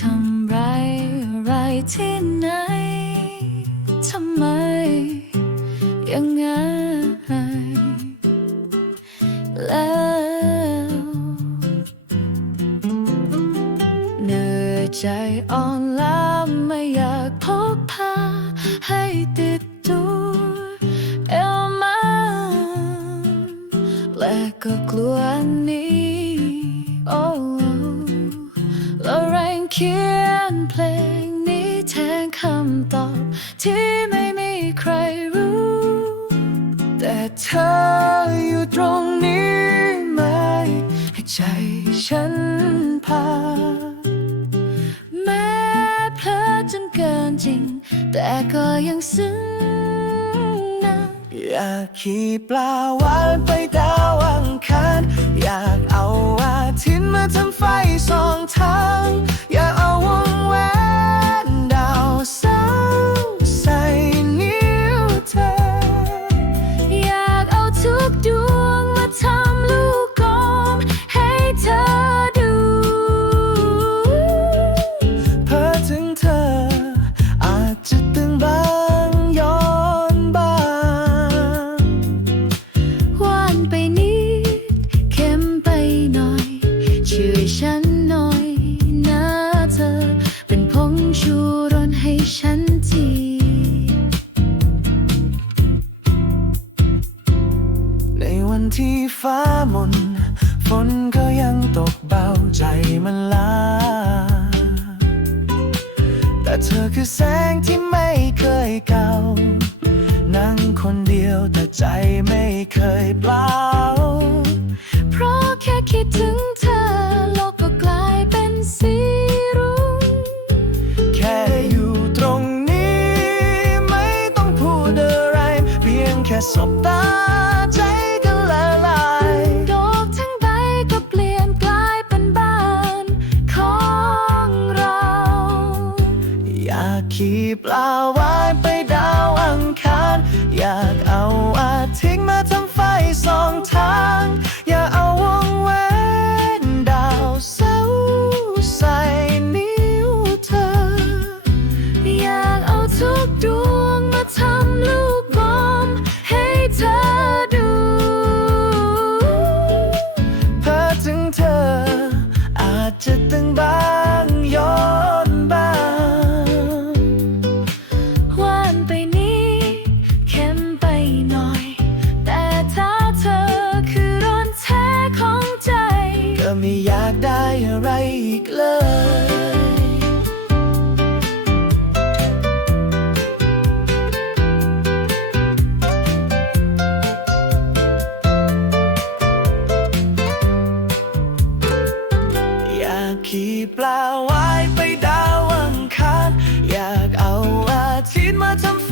ทำไรอะไรที่ไหน ทำไม ยังไง แล้ว เหนื่อยใจอ่อนล้าไม่อยากพบพาให้ติดตัวเอวมันและก็กลัวนนี้ ขียนเพลงนี้แทนคำตอบที่ไม่มีใครรู้ แต่เธออยู่ตรงนี้ไหมให้ใจฉันพา แม้เพลอจนเกินจริง แต่ก็ยังซึ้งนะอยากขี่ปลาวานไปดาวอังคารอยากเอาอาทิตย์มาทำไฟสองทาง ฟ้ามนฝนก็ยังตกเบาใจมันลา แต่เธอคือแสงที่ไม่เคยเก่า นั่งคนเดียวแต่ใจไม่เคยเปล่า เพราะแค่คิดถึงเธอ โลกก็กลายเป็นสีรุ้งแค่อยู่ตรงนี้ ไม่ต้องพูดอะไร เพียงแค่สบตาใจากขี่ปลา ไม่อยากได้อะไรอีกเลย อยากขี่ปลาวายไปดาวอังคารอยากเอาอาทิตย์มาทำ